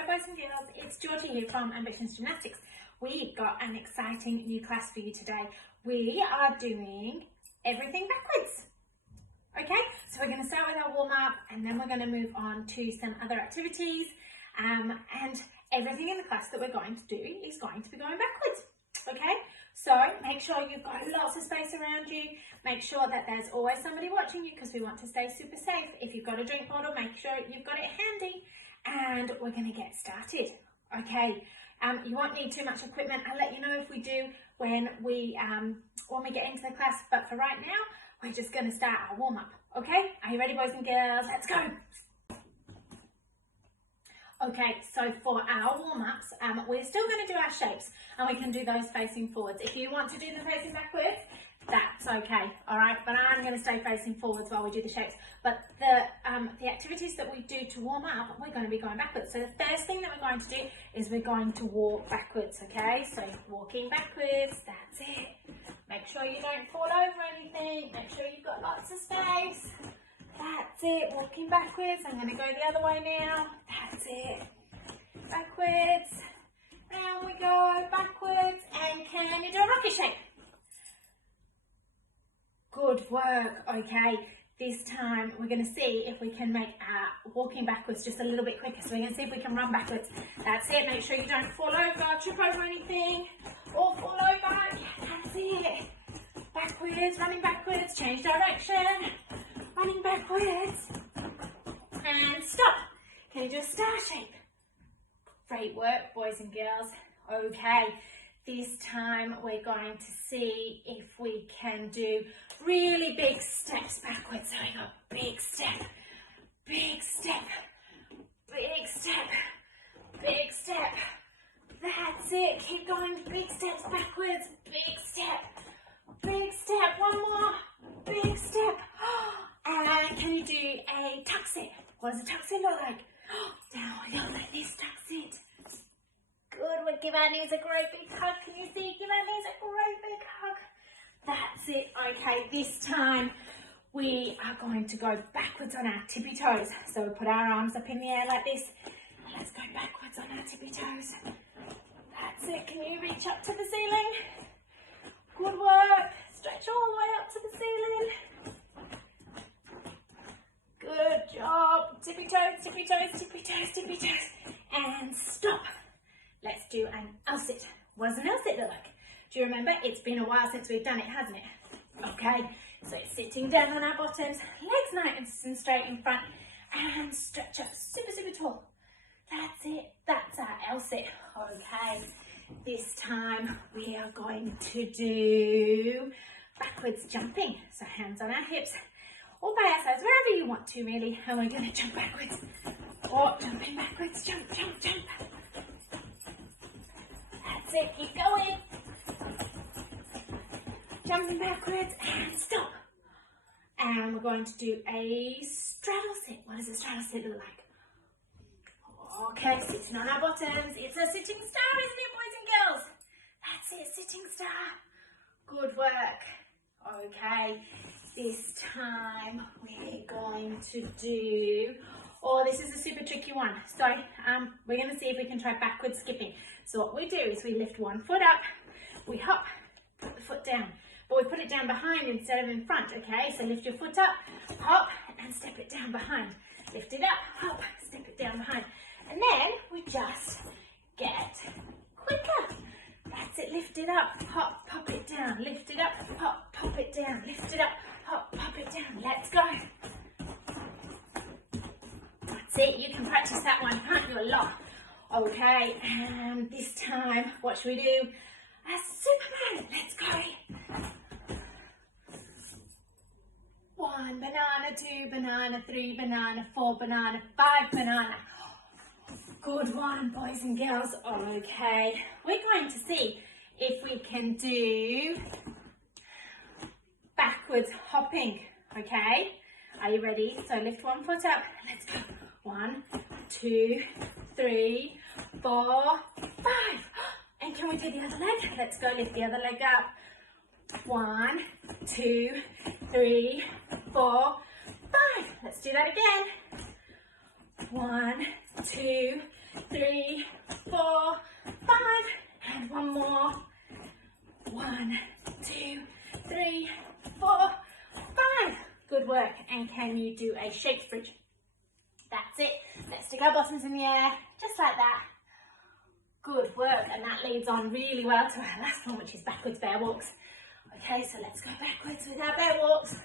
Hi boys and girls, it's Georgie here from Ambitions Gymnastics. We've got an exciting new class for you today. We are doing everything backwards. Okay, so we're going to start with our warm-up and then we're going to move on to some other activities, and everything in the class that we're going to do is going to be going backwards. Okay, so make sure you've got lots of space around you. Make sure that there's always somebody watching you because we want to stay super safe. If you've got a drink bottle, make sure you've got it handy. And we're going to get started. Okay, you won't need too much equipment. I'll let you know if we do when we get into the class, but for right now we're just going to start our warm-up. Okay, are you ready boys and girls? Let's go. Okay, so for our warm-ups, we're still going to do our shapes and we can do those facing forwards. If you want to do them facing backwards, that's okay, all right, but I'm going to stay facing forwards while we do the shapes. But the activities that we do to warm up, we're going to be going backwards. So the first thing that we're going to do is we're going to walk backwards, okay? So walking backwards, that's it. Make sure you don't fall over anything. Make sure you've got lots of space. That's it, walking backwards. I'm going to go the other way now. That's it. Backwards. Round we go, backwards. And can you do a rocket shape? Good work. Okay, this time we're going to see if we can make our walking backwards just a little bit quicker. So we're going to see if we can run backwards. That's it. Make sure you don't fall over, trip over anything, or fall over. Yeah, that's it. Backwards, running backwards, change direction, running backwards, and stop. Can you do a star shape? Great work, boys and girls. Okay. This time we're going to see if we can do really big steps backwards. So we got big step, big step, big step, big step. That's it. Keep going. Big steps backwards. Big step. Big step. One more. Big step. And can you do a tuck sit? What does a tuck sit look like? Down we go like this. Tuck sit. Good, we'll give our knees a great big hug. Can you see? Give our knees a great big hug. That's it. Okay, this time we are going to go backwards on our tippy toes. So we put our arms up in the air like this. And let's go backwards on our tippy toes. That's it. Can you reach up to the ceiling? Good work. Stretch all the way up to the ceiling. Good job. Tippy toes, tippy toes, tippy toes, tippy toes. And stop. Let's do an L-sit. What does an L-sit look like? Do you remember? It's been a while since we've done it, hasn't it? Okay, so it's sitting down on our bottoms, legs nice and straight in front, and stretch up super, super tall. That's it. That's our L-sit. Okay, this time we are going to do backwards jumping. So hands on our hips, or by our sides, wherever you want to really, and we're going to jump backwards. Or jumping backwards, jump, jump, jump. That's it, keep going. Jumping backwards and stop. And we're going to do a straddle sit. What does a straddle sit look like? Okay, sitting on our bottoms. It's a sitting star, isn't it, boys and girls? That's it, sitting star. Good work. Okay, this time we're going to do, this is a super tricky one. So we're going to see if we can try backward skipping. So what we do is we lift one foot up, we hop, put the foot down, but we put it down behind instead of in front, okay? So lift your foot up, hop, and step it down behind. Lift it up, hop, step it down behind. And then we just get quicker. That's it, lift it up, hop, pop it down, lift it up, hop, pop it down, lift it up, hop, pop it down. Let's go. That's it, you can practice that one, can't you, a lot? Okay, and this time, what should we do? A Superman, let's go. 1 banana, 2 banana, 3 banana, 4 banana, 5 banana. Good one, boys and girls. Okay, we're going to see if we can do backwards hopping, okay? Are you ready? So lift one foot up, let's go. 1, 2, 3, 4, 5. And can we do the other leg? Let's go, lift the other leg up. 1, 2, 3, 4, 5. Let's do that again. 1, 2, 3, 4, 5, and one more. 1, 2, 3, 4, 5. Good work. And can you do a shake bridge? That's it. Let's stick our bottoms in the air, just like that. Good work. And that leads on really well to our last one, which is backwards bear walks. Okay, so let's go backwards with our bear walks.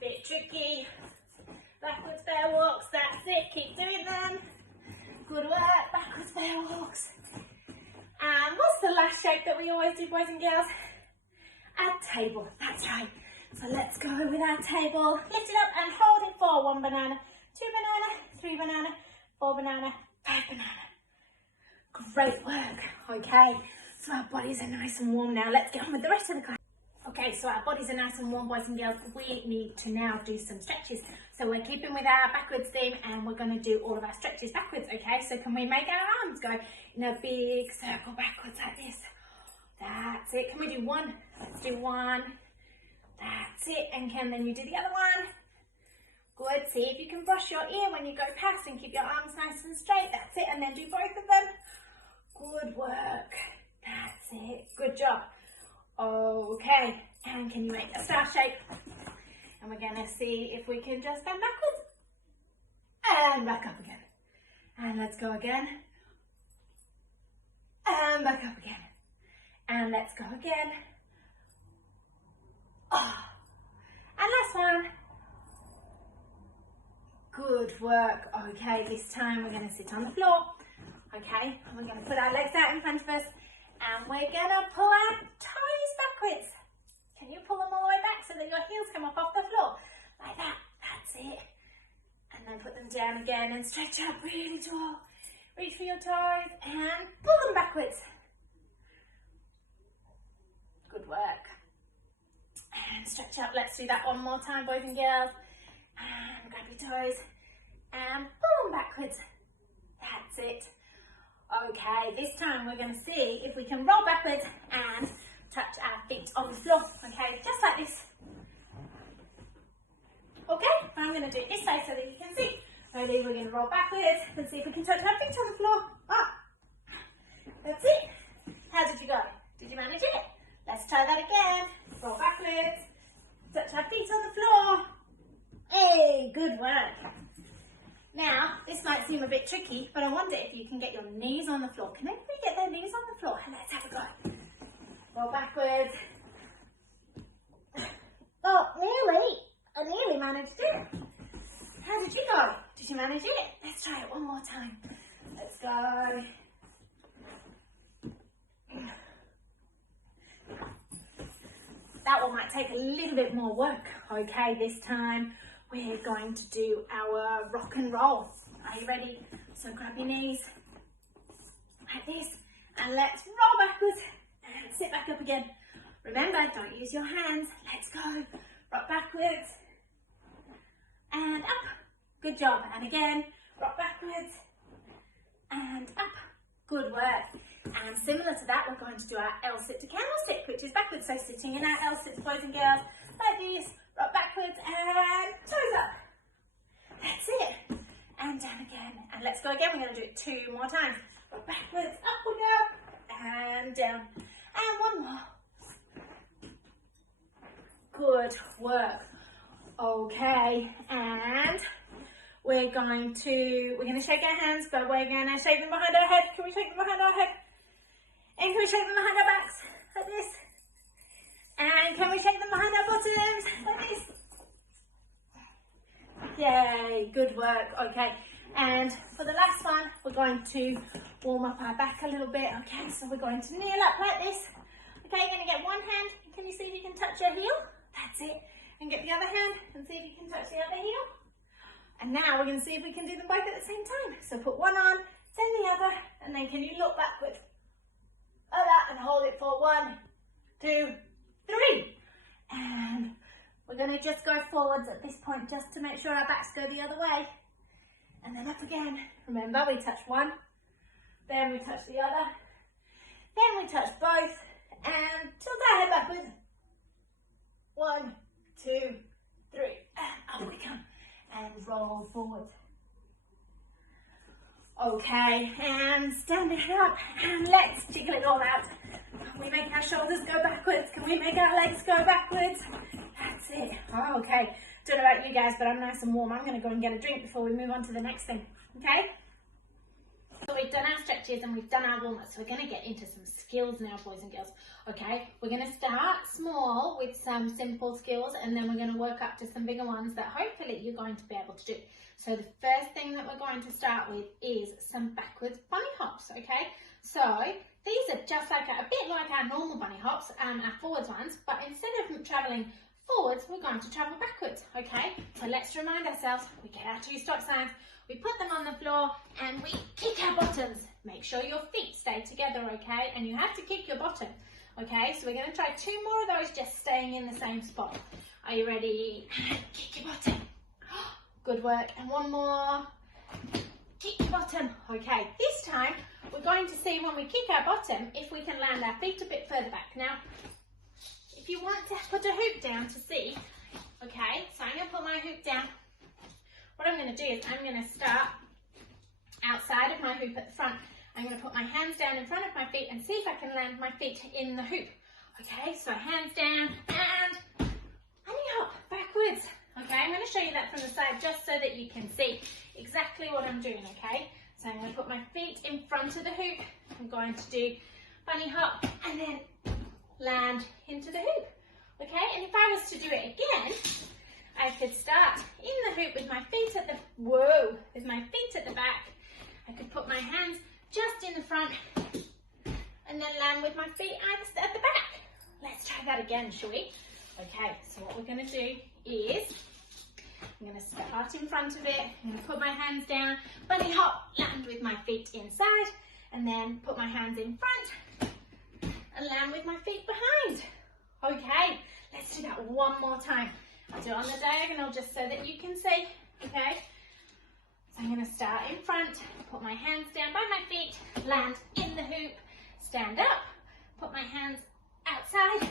Bit tricky. Backwards bear walks. That's it. Keep doing them. Good work. Backwards bear walks. And what's the last shape that we always do, boys and girls? A table. That's right. So let's go with our table. Lift it up and hold it for 1 banana, 2 banana, 3 banana, 4 banana, 5 banana. Great work. Okay, so our bodies are nice and warm now. Let's get on with the rest of the class. Okay, so our bodies are nice and warm, boys and girls. We need to now do some stretches. So we're keeping with our backwards theme and we're going to do all of our stretches backwards, okay? So can we make our arms go in a big circle backwards like this? That's it. Can we do one? Let's do one. That's it. And then you do the other one. Good. See if you can brush your ear when you go past and keep your arms nice and straight. That's it. And then do both of them. Good work. That's it. Good job. Okay. And can you make a star shape? And we're going to see if we can just bend backwards. And back up again. And let's go again. And back up again. And let's go again. Oh. And last one. Good work. Okay, this time we're going to sit on the floor. Okay, and we're going to put our legs out in front of us. And we're going to pull our toes backwards. Can you pull them all the way back so that your heels come up off the floor? Like that. That's it. And then put them down again and stretch up really tall. Reach for your toes and pull them backwards. Good work. And stretch up. Let's do that one more time, boys and girls. And grab your toes and pull them backwards. That's it. Okay, this time we're going to see if we can roll backwards and touch our feet on the floor. Okay, just like this. Okay, I'm going to do it this way so that you can see. Ready, we're going to roll backwards and see if we can touch our feet on the floor. Ah, that's it. How did you go? Did you manage it? Let's try that again. Roll backwards. Touch our feet on the floor. Hey, good work. Now, this might seem a bit tricky, but I wonder if you can get your knees on the floor. Can everybody get their knees on the floor? Let's have a go. Roll backwards. Oh, nearly. I nearly managed it. How did you go? Did you manage it? Let's try it one more time. Let's go. That one might take a little bit more work. Okay, this time we're going to do our rock and roll. Are you ready? So grab your knees like this and let's roll backwards and sit back up again. Remember, don't use your hands. Let's go. Rock backwards and up. Good job. And again, rock backwards and up. Good work. And similar to that, we're going to do our L-sit to candlestick, which is backwards. So sitting in our L-sits, boys and girls, like this, rock backwards and toes up. That's it. And down again. And let's go again. We're going to do it 2 more times. Rock backwards, up we go, and down. And one more. Good work. Okay, and we're going to shake our hands, but we're going to shake them behind our head. Can we shake them behind our head? And can we shake them behind our backs, like this? And can we shake them behind our bottoms, like this? Yay, good work. Okay, and for the last one, we're going to warm up our back a little bit. Okay, so we're going to kneel up like this. Okay, you're going to get one hand. Can you see if you can touch your heel? That's it. And get the other hand and see if you can touch the other heel. And now we're going to see if we can do them both at the same time. So put one on, then the other, and then can you look backwards? Like that, and hold it for 1, 2, 3. And we're going to just go forwards at this point just to make sure our backs go the other way. And then up again. Remember, we touch one, then we touch the other, then we touch both, and tilt our head backwards. 1, 2, 3, and up we come. And roll forward. Okay, and stand it up, and let's jiggle it all out. Can we make our shoulders go backwards? Can we make our legs go backwards? That's it. Okay, don't know about you guys, but I'm nice and warm. I'm going to go and get a drink before we move on to the next thing, okay? So we've done our stretches and we've done our warm-up, so we're going to get into some skills now, boys and girls, okay? We're going to start small with some simple skills, and then we're going to work up to some bigger ones that hopefully you're going to be able to do. So the first thing that we're going to start with is some backwards bunny hops, okay? So these are just like a bit like our normal bunny hops, our forwards ones, but instead of traveling forwards, we're going to travel backwards, okay? So let's remind ourselves, we get our 2 stop signs, we put them on the floor, and we kick our bottoms. Make sure your feet stay together, okay? And you have to kick your bottom, okay? So we're going to try 2 more of those, just staying in the same spot. Are you ready? Kick your bottom. Good work. And one more. Kick your bottom. Okay, this time we're going to see when we kick our bottom if we can land our feet a bit further back. Now, if you want to put a hoop down to see, okay, so I'm going to put my hoop down. What I'm going to do is I'm going to start outside of my hoop at the front. I'm going to put my hands down in front of my feet and see if I can land my feet in the hoop. Okay, so hands down and bunny hop backwards. Okay, I'm going to show you that from the side just so that you can see exactly what I'm doing, okay? So I'm going to put my feet in front of the hoop. I'm going to do bunny hop and then land into the hoop. Okay, and if I was to do it again, I could start in the hoop with my feet at the back. I could put my hands just in the front and then land with my feet at the back. Let's try that again, shall we? Okay, so what we're going to do is I'm going to start in front of it. I'm going to put my hands down, bunny hop, land with my feet inside, and then put my hands in front and land with my feet behind. Okay, let's do that one more time. I'll do it on the diagonal just so that you can see, okay? So I'm going to start in front, put my hands down by my feet, land in the hoop, stand up, put my hands outside.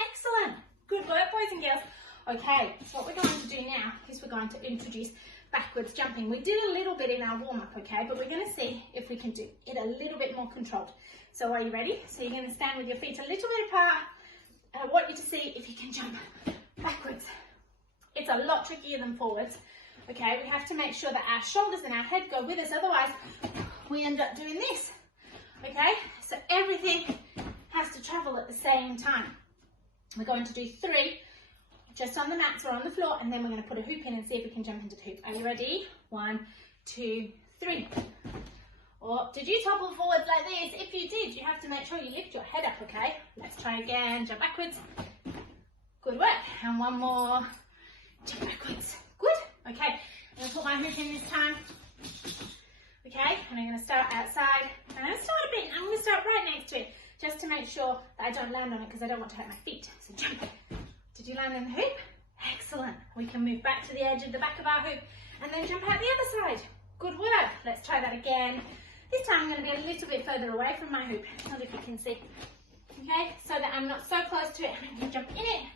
Excellent. Good work, boys and girls. Okay, so what we're going to do now is we're going to introduce backwards jumping. We did a little bit in our warm-up, okay, but we're going to see if we can do it a little bit more controlled. So are you ready? So you're going to stand with your feet a little bit apart. I want you to see if you can jump backwards. It's a lot trickier than forwards. Okay, we have to make sure that our shoulders and our head go with us, otherwise we end up doing this. Okay, so everything has to travel at the same time. We're going to do 3 just on the mats or on the floor, and then we're going to put a hoop in and see if we can jump into the hoop. Are you ready? 1, 2, 3. Or did you topple forwards like this? If you did, you have to make sure you lift your head up, okay? Let's try again. Jump backwards. Good work. And one more. Jump backwards. Good. Okay. I'm going to put my hoop in this time. Okay. And I'm going to start outside. And I'm going to start a bit. I'm going to start right next to it just to make sure that I don't land on it because I don't want to hurt my feet. So jump. Did you land in the hoop? Excellent. We can move back to the edge of the back of our hoop and then jump out the other side. Good work. Let's try that again. This time I'm going to be a little bit further away from my hoop. Not if you can see. Okay, so that I'm not so close to it. I'm going to jump in it.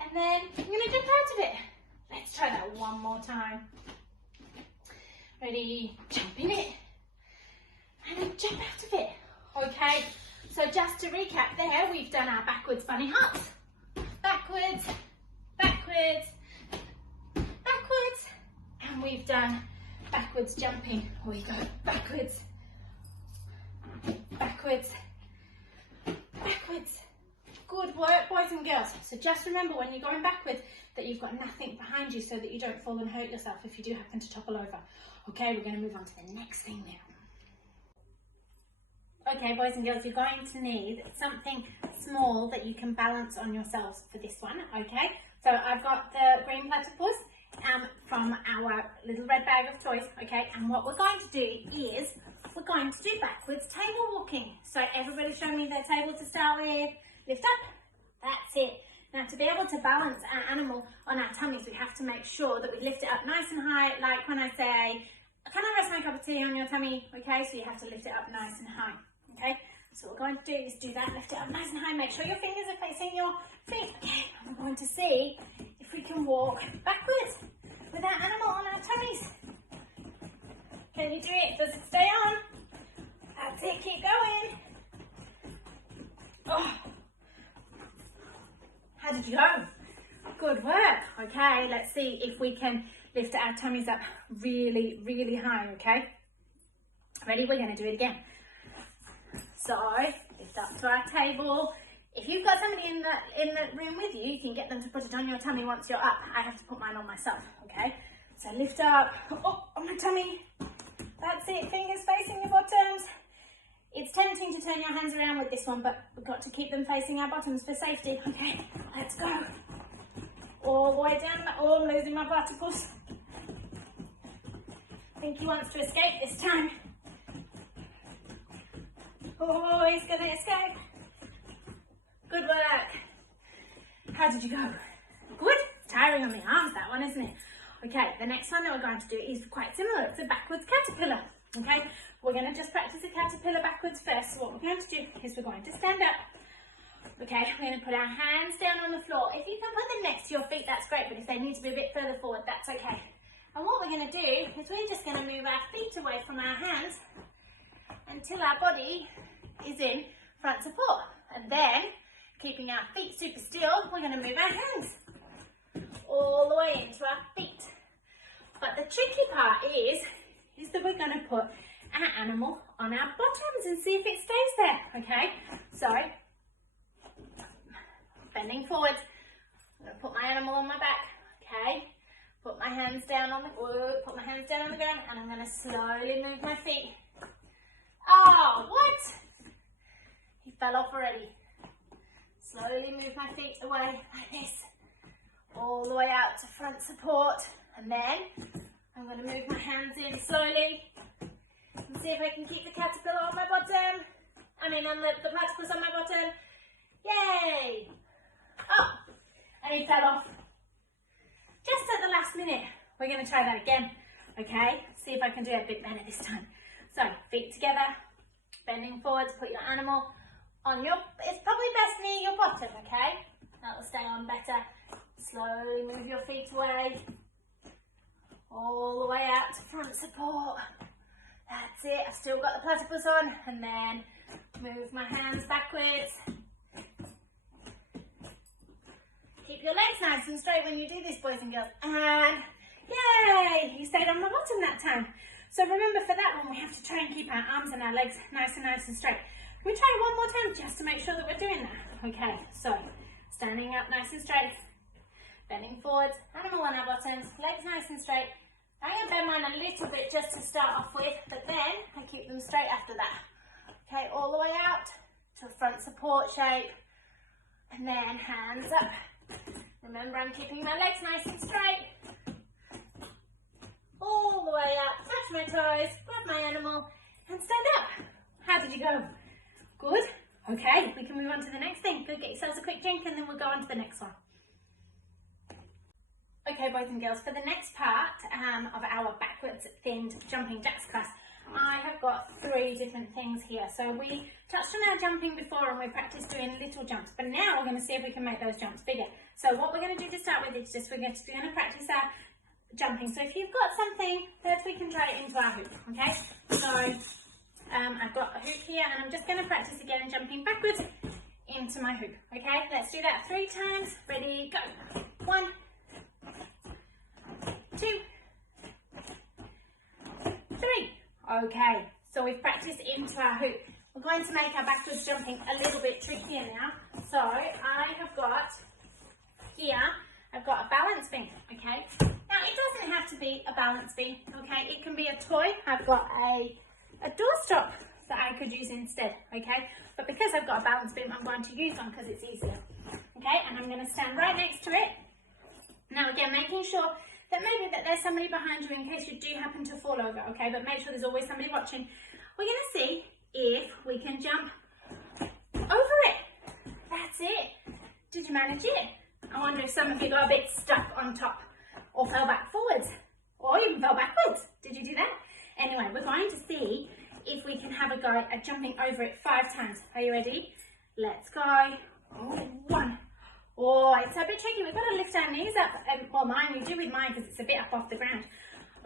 And then I'm going to jump out of it. Let's try that one more time. Ready? Jump in it. And then jump out of it. Okay, so just to recap there, we've done our backwards bunny hops. Backwards, backwards, backwards. And we've done backwards jumping. We go backwards, backwards, backwards. Good work, boys and girls. So just remember when you're going backwards that you've got nothing behind you so that you don't fall and hurt yourself if you do happen to topple over. Okay, we're going to move on to the next thing now. Okay, boys and girls, you're going to need something small that you can balance on yourselves for this one, okay? So I've got the green platypus from our little red bag of toys, okay? And what we're going to do is we're going to do backwards table walking. So everybody show me their table to start with. Lift up. That's it. Now to be able to balance our animal on our tummies, we have to make sure that we lift it up nice and high, like when I say, can I rest my cup of tea on your tummy? Okay, so you have to lift it up nice and high. Okay, so what we're going to do is do that, lift it up nice and high, make sure your fingers are facing your feet. Okay, and we're going to see if we can walk backwards with our animal on our tummies. Can you do it? Does it stay on? That's it, keep going. Oh. How did you go? Good work. Okay, let's see if we can lift our tummies up really, really high, okay? Ready? We're going to do it again. So, lift up to our table. If you've got somebody in the room with you, you can get them to put it on your tummy once you're up. I have to put mine on myself, okay? So lift up, on my tummy. That's it, fingers facing your bottoms. It's tempting to turn your hands around with this one, but we've got to keep them facing our bottoms for safety. Okay, let's go. All the way down. Oh, I'm losing my platypus. I think he wants to escape this time. Oh, he's going to escape. Good work. How did you go? Good. Tiring on the arms, that one, isn't it? Okay, the next one that we're going to do is quite similar. It's a backwards caterpillar. Okay, we're going to just practice a caterpillar backwards first. So what we're going to do is we're going to stand up. Okay, we're going to put our hands down on the floor. If you can put them next to your feet, that's great. But if they need to be a bit further forward, that's okay. And what we're going to do is we're just going to move our feet away from our hands until our body is in front support. And then, keeping our feet super still, we're going to move our hands all the way into our feet. But the tricky part is that we're going to put our animal on our bottoms and see if it stays there, okay? So, bending forwards, I'm going to put my animal on my back, okay? Put my hands down on the ground, and I'm going to slowly move my feet. Oh, what? He fell off already. Slowly move my feet away like this, all the way out to front support, and then I'm going to move my hands in slowly and see if I can keep the caterpillar on my bottom. On the platypus on my bottom. Yay! Oh, and he fell off. Just at the last minute. We're going to try that again. Okay, see if I can do it a bit better this time. So, feet together, bending forwards, put your animal on it's probably best near your bottom, okay? That'll stay on better. Slowly move your feet away. All the way out to front support. That's it. I've still got the platypus on. And then move my hands backwards. Keep your legs nice and straight when you do this, boys and girls. And yay! You stayed on the bottom that time. So remember, for that one, we have to try and keep our arms and our legs nice and straight. Can we try it one more time just to make sure that we're doing that? Okay, so standing up nice and straight. Bending forwards, animal on our bottoms, legs nice and straight. I'm going to bend mine a little bit just to start off with, but then I keep them straight after that. Okay, all the way out to a front support shape. And then hands up. Remember, I'm keeping my legs nice and straight. All the way up, touch my toes, grab my animal, and stand up. How did you go? Good? Okay, we can move on to the next thing. Go get yourselves a quick drink and then we'll go on to the next one. Okay, boys and girls, for the next part of our backwards thinned jumping jacks class, I have got 3 different things here. So we touched on our jumping before and we practiced doing little jumps, but now we're going to see if we can make those jumps bigger. So what we're going to do to start with is just we're going to practice our jumping. So if you've got something, first we can try it into our hoop, okay? So I've got a hoop here and I'm just going to practice again jumping backwards into my hoop, okay? Let's do that 3 times. Ready, go. 1, 2, 3. Okay, so we've practiced into our hoop. We're going to make our backwards jumping a little bit trickier now. So I have got here, I've got a balance beam, okay? Now it doesn't have to be a balance beam, okay? It can be a toy. I've got a doorstop that I could use instead, okay? But because I've got a balance beam, I'm going to use one because it's easier, okay? And I'm going to stand right next to it. Now again, making sure that maybe that there's somebody behind you in case you do happen to fall over, okay? But make sure there's always somebody watching. We're going to see if we can jump over it. That's it. Did you manage it? I wonder if some of you got a bit stuck on top or fell back forwards or even fell backwards. Did you do that? Anyway, we're going to see if we can have a go at jumping over it 5 times. Are you ready? Let's go. 1. Oh, it's a bit tricky. We've got to lift our knees up. Well, mine, you do with mine because it's a bit up off the ground.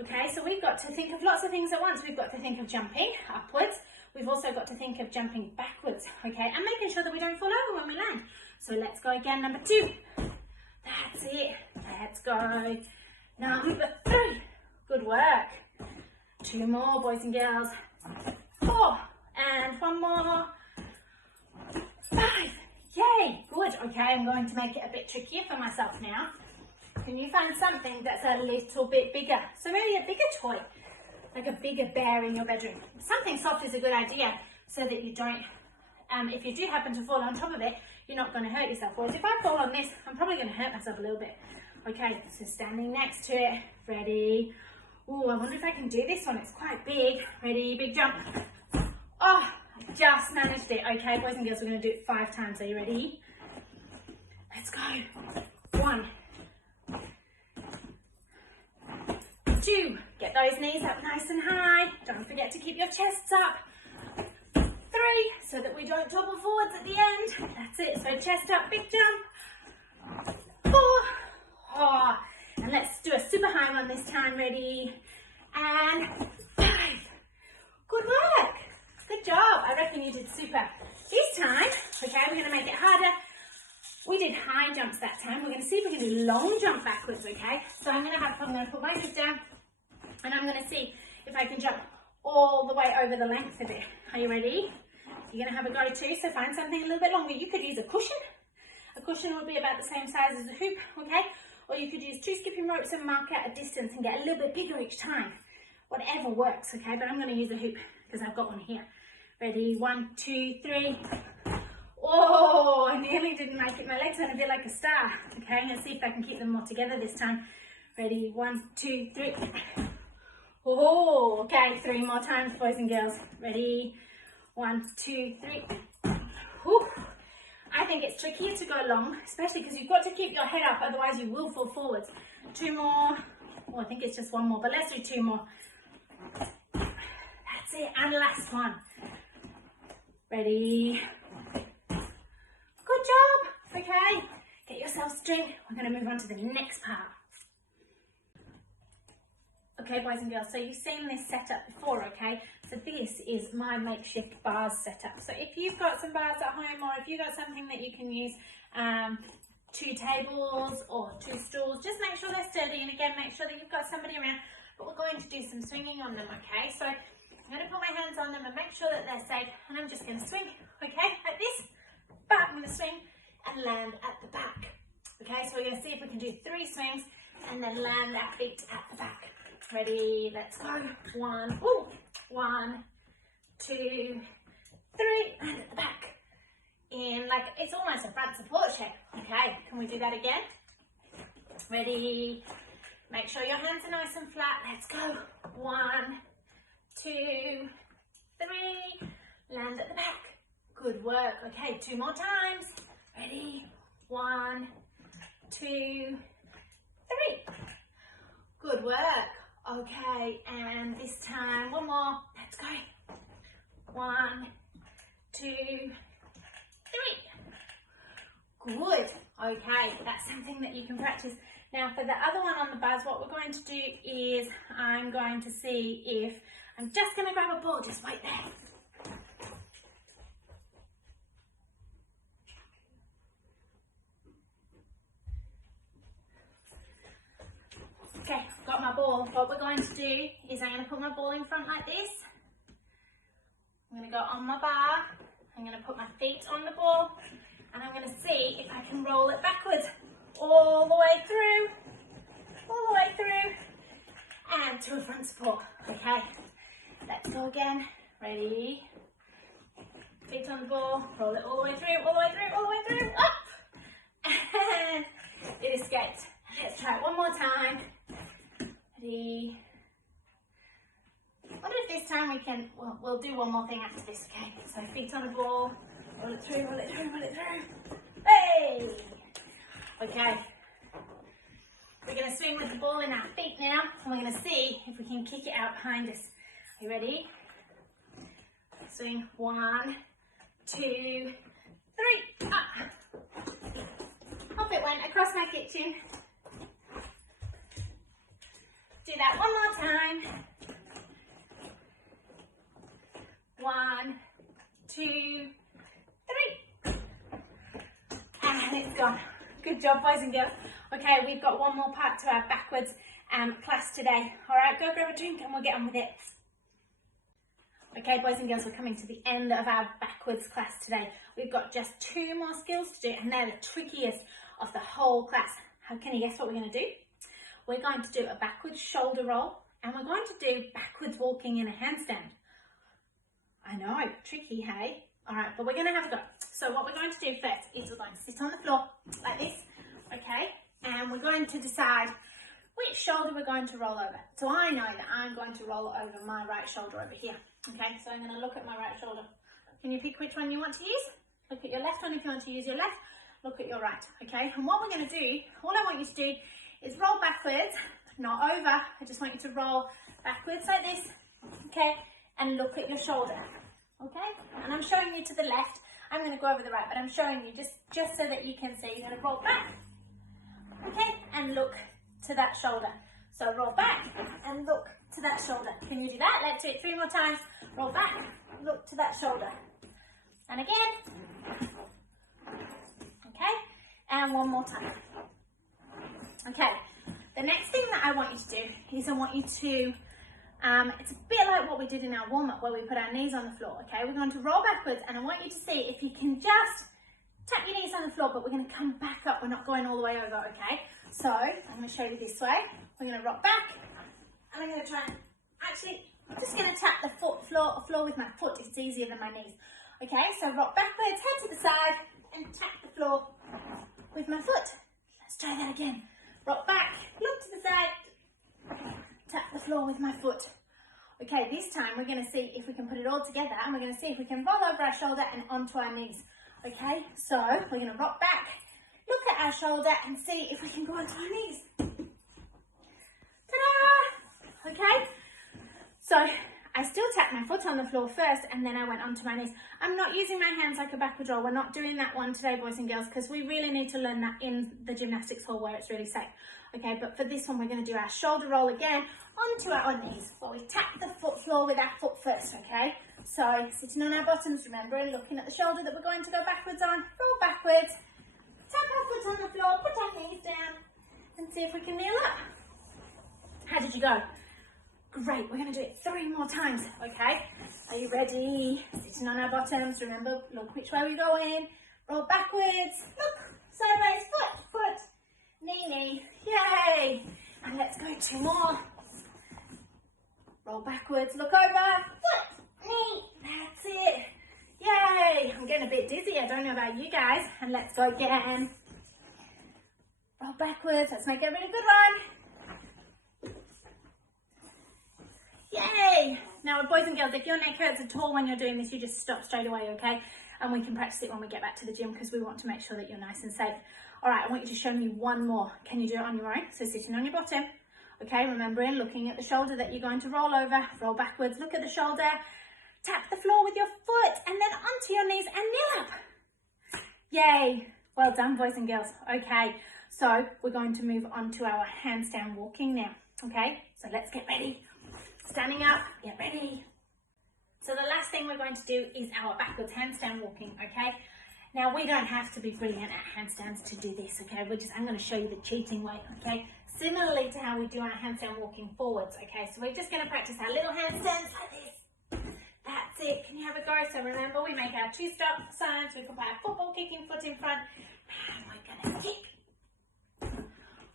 Okay, so we've got to think of lots of things at once. We've got to think of jumping upwards. We've also got to think of jumping backwards, okay, and making sure that we don't fall over when we land. So let's go again, number 2. That's it. Let's go. Number 3. Good work. 2 more, boys and girls. 4. And 1 more. 5. Yay. Good. Okay, I'm going to make it a bit trickier for myself now. Can you find something that's a little bit bigger? So maybe a bigger toy, like a bigger bear in your bedroom. Something soft is a good idea so that you don't, if you do happen to fall on top of it, you're not going to hurt yourself. Whereas if I fall on this, I'm probably going to hurt myself a little bit. Okay, so standing next to it. Ready? Oh, I wonder if I can do this one. It's quite big. Ready? Big jump. Oh, I just managed it. Okay, boys and girls, we're going to do it 5 times. Are you ready? Let's go. 1. 2. Get those knees up nice and high. Don't forget to keep your chests up. 3, so that we don't topple forwards at the end. That's it. So chest up, big jump. 4. Oh, and let's do a super high one this time. Ready? And 5. Good work. Good job. I reckon you did super. This time, okay, we're going to make it harder. We did high jumps that time. We're going to see if we can do long jump backwards, okay? So I'm going to put my foot down and I'm going to see if I can jump all the way over the length of it. Are you ready? You're going to have a go too, so find something a little bit longer. You could use a cushion. A cushion would be about the same size as a hoop, okay? Or you could use 2 skipping ropes and mark out a distance and get a little bit bigger each time. Whatever works, okay? But I'm going to use a hoop because I've got one here. Ready? 1, 2, 3. Oh, I nearly didn't make it. My legs went a bit like a star. Okay, I'm going to see if I can keep them all together this time. Ready? 1, 2, 3. Oh, okay, 3 more times, boys and girls. Ready? 1, 2, 3. Whew. I think it's trickier to go long, especially because you've got to keep your head up, otherwise you will fall forwards. 2 more. Oh, I think it's just 1 more, but let's do 2 more. That's it, and last one. Ready? Good job. Okay, get yourself straight. We're going to move on to the next part. Okay, boys and girls, so you've seen this setup before, okay? So this is my makeshift bars setup. So if you've got some bars at home, or if you've got something that you can use, 2 tables or 2 stools, just make sure they're sturdy, and again, make sure that you've got somebody around. But we're going to do some swinging on them, okay? So I'm going to put my hands on them and make sure that they're safe, and I'm just going to swing, okay, like this. But I'm going to swing and land at the back. Okay, so we're going to see if we can do 3 swings and then land our feet at the back. Ready? Let's go. 1, 1, 2, 3, and at the back. In like, it's almost a front support shape. Okay, can we do that again? Ready? Make sure your hands are nice and flat. Let's go. 1, 2, 3, land at the back. Good work. Okay, 2 more times. Ready? 1, 2, 3. Good work. Okay, and this time 1 more. Let's go. 1, 2, 3. Good. Okay, that's something that you can practice. Now for the other one on the bars, what we're going to do is I'm going to see if I'm just going to grab a ball. Just wait there. Okay, got my ball. What we're going to do is I'm going to put my ball in front like this. I'm going to go on my bar. I'm going to put my feet on the ball, and I'm going to see if I can roll it backwards all the way through, and to a front support. Okay, let's go again. Ready? Feet on the ball, roll it all the way through, up, and it escaped. Let's try it one more time. Ready? I wonder if this time we can, well, we'll do one more thing after this, okay? So feet on the ball, roll it through. Hey! Okay. We're going to swing with the ball in our feet now, and we're going to see if we can kick it out behind us. Are you ready? Swing. 1, 2, 3. Up. Off it went across my kitchen. Do that one more time. 1, 2, 3. And it's gone. Good job, boys and girls. Okay, we've got one more part to our backwards class today. All right, go grab a drink and we'll get on with it. Okay, boys and girls, we're coming to the end of our backwards class today. We've got just 2 more skills to do, and they're the trickiest of the whole class. How can you guess what we're going to do? We're going to do a backwards shoulder roll, and we're going to do backwards walking in a handstand. I know, tricky, hey? All right, but we're going to have a go. So what we're going to do first is we're going to sit on the floor like this, okay? And we're going to decide which shoulder we're going to roll over. So I know that I'm going to roll over my right shoulder over here, okay? So I'm going to look at my right shoulder. Can you pick which one you want to use? Look at your left one if you want to use your left. Look at your right, okay? And what we're going to do, all I want you to do is roll backwards, not over. I just want you to roll backwards like this, okay? And look at your shoulder, okay? And I'm showing you to the left. I'm going to go over the right, but I'm showing you just so that you can see. You're going to roll back, okay? And look to that shoulder. So roll back and look to that shoulder. Can you do that? Let's do it 3 more times. Roll back, look to that shoulder. And again. Okay? And one more time. Okay. The next thing that I want you to do is I want you to, it's a bit like what we did in our warm-up where we put our knees on the floor, okay? We're going to roll backwards and I want you to see if you can just tap your knees on the floor, but we're going to come back up. We're not going all the way over, okay? So I'm going to show you this way. We're going to rock back and I'm going to try and I'm just going to tap the floor with my foot. It's easier than my knees. Okay, so rock backwards, head to the side and tap the floor with my foot. Let's try that again. Rock back, look to the side, tap the floor with my foot. Okay, this time we're going to see if we can put it all together and we're going to see if we can roll over our shoulder and onto our knees. Okay, so we're going to rock back, look at our shoulder and see if we can go onto our knees. Ta-da! Okay, so I still tapped my foot on the floor first and then I went onto my knees. I'm not using my hands like a backward roll. We're not doing that one today, boys and girls, because we really need to learn that in the gymnastics hall where it's really safe. Okay, but for this one, we're going to do our shoulder roll again onto our knees. Well, we tap the floor with our foot first, okay? So sitting on our bottoms, remember, and looking at the shoulder that we're going to go backwards on. Roll backwards, tap our foot on the floor, put our knees down, and see if we can kneel up. How did you go? Great, we're going to do it 3 more times, okay? Are you ready? Sitting on our bottoms, remember, look which way we're going. Roll backwards, look, sideways, foot, knee, yay! And let's go 2 more. Roll backwards, look over, foot, knee, that's it. Yay! I'm getting a bit dizzy, I don't know about you guys. And let's go again. Roll backwards, let's make it a really good one. Yay! Now, boys and girls, if your neck hurts at all when you're doing this, you just stop straight away, okay? And we can practice it when we get back to the gym because we want to make sure that you're nice and safe. All right, I want you to show me 1 more. Can you do it on your own? So sitting on your bottom, okay? Remembering, looking at the shoulder that you're going to roll over, roll backwards, look at the shoulder, tap the floor with your foot, and then onto your knees and kneel up. Yay! Well done, boys and girls. Okay, so we're going to move on to our handstand walking now, okay? So let's get ready. Standing up, get ready. So the last thing we're going to do is our backwards handstand walking, okay? Now we don't have to be brilliant at handstands to do this, okay? I'm going to show you the cheating way, okay? Similarly to how we do our handstand walking forwards, okay? So we're just going to practice our little handstands like this. That's it. Can you have a go? So remember, we make our 2-stop signs. We put our football kicking foot in front, and we're going to kick.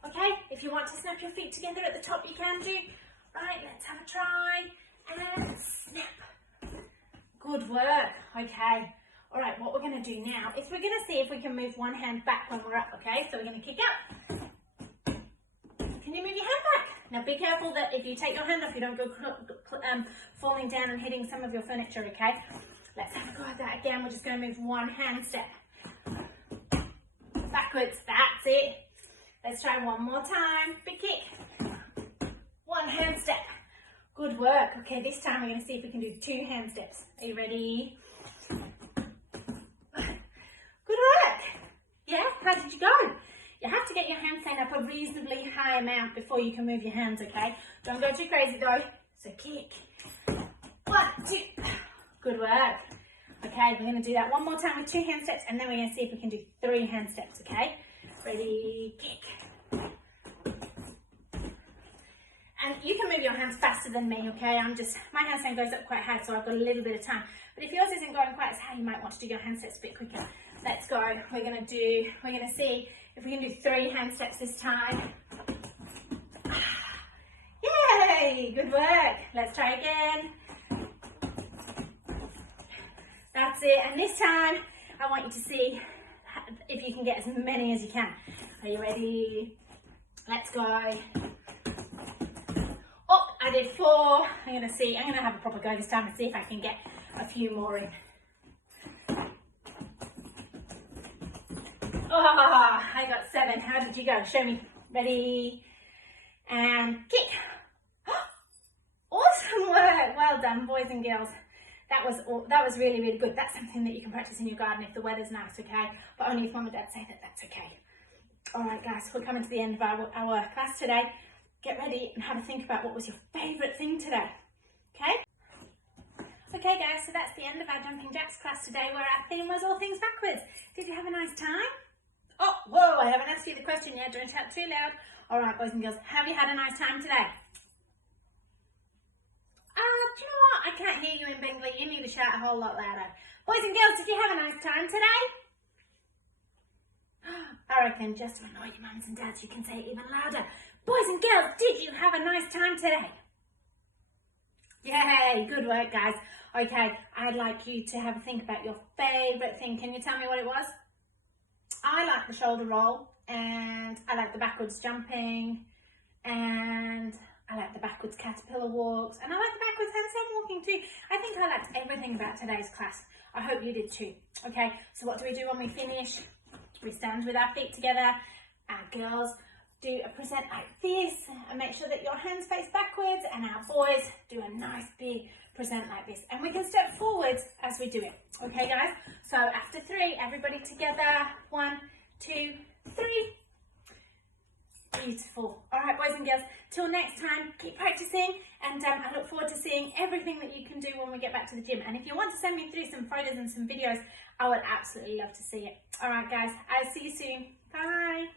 Okay? If you want to snap your feet together at the top, you can do. Right, let's have a try, and snap. Good work, okay. All right, what we're gonna do now is we're gonna see if we can move one hand back when we're up, okay? So we're gonna kick up. Can you move your hand back? Now be careful that if you take your hand off, you don't go falling down and hitting some of your furniture, okay? Let's have a go at that again. We're just gonna move one hand step. Backwards, that's it. Let's try one more time, big kick. 1 hand step. Good work. Okay, this time we're going to see if we can do 2 hand steps. Are you ready? Good work. Yeah, how did you go? You have to get your handstand up a reasonably high amount before you can move your hands, okay? Don't go too crazy though. So kick. 1, 2. Good work. Okay, we're going to do that one more time with 2 hand steps, and then we're going to see if we can do 3 hand steps, okay? Ready, kick. And you can move your hands faster than me, okay? My handstand goes up quite high, so I've got a little bit of time. But if yours isn't going quite as high, you might want to do your hand steps a bit quicker. Let's go. We're going to see if we can do 3 hand steps this time. Yay! Good work. Let's try again. That's it. And this time, I want you to see if you can get as many as you can. Are you ready? Let's go. Oh, I did 4. I'm going to have a proper go this time and see if I can get a few more in. Oh, I got 7. How did you go? Show me. Ready? And kick. Awesome work. Well done, boys and girls. That was really, really good. That's something that you can practice in your garden if the weather's nice, okay? But only if mum and dad say that that's okay. All right, guys, we're coming to the end of our class today. Get ready and have a think about what was your favourite thing today, okay? Okay, guys, so that's the end of our Jumping Jacks class today, where our theme was all things backwards. Did you have a nice time? Oh, whoa, I haven't asked you the question yet. Don't shout too loud. All right, boys and girls, have you had a nice time today? Do you know what? I can't hear you in Bengali. You need to shout a whole lot louder. Boys and girls, did you have a nice time today? I reckon just to annoy your mums and dads, you can say it even louder. Boys and girls, did you have a nice time today? Yay, good work, guys. Okay, I'd like you to have a think about your favourite thing. Can you tell me what it was? I like the shoulder roll, and I like the backwards jumping, and I like the backwards caterpillar walks, and I like the backwards handstand walking too. I think I liked everything about today's class. I hope you did too. Okay, so what do we do when we finish? We stand with our feet together. Our girls do a present like this, and make sure that your hands face backwards, and our boys do a nice big present like this. And we can step forwards as we do it. Okay, guys? So after 3, everybody together. 1, 2, 3. Beautiful. All right, boys and girls, till next time, keep practicing, and I look forward to seeing everything that you can do when we get back to the gym. And if you want to send me through some photos and some videos, I would absolutely love to see it. All right, guys, I'll see you soon. Bye.